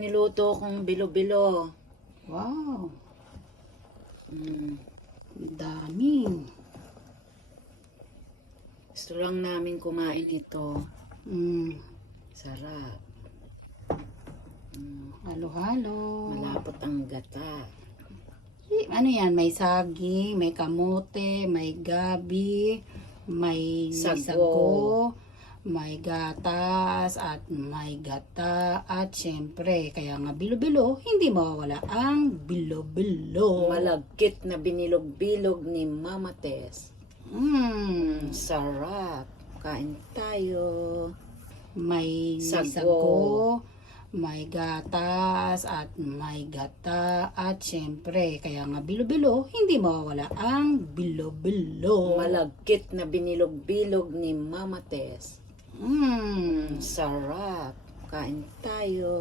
Niluto kong bilo-bilo. Wow, Mm. dami. Gusto lang namin kumain ito. Mm, Sarap. halo-halo. Malapot ang gata. Ano yan? May saging, may kamote, may gabi, may Sago. sago, may gatas, at may gata, at syempre, kaya nga bilo-bilo, hindi mawawala ang bilo-bilo. Malagkit na binilog-bilog ni Mama. Sarap. Kain tayo. May Sago. sago, may gatas, at may gata, at syempre, kaya nga bilo-bilo, hindi mawawala ang bilo-bilo. Malagkit na binilog-bilog ni Mama. Sarap. Kain tayo.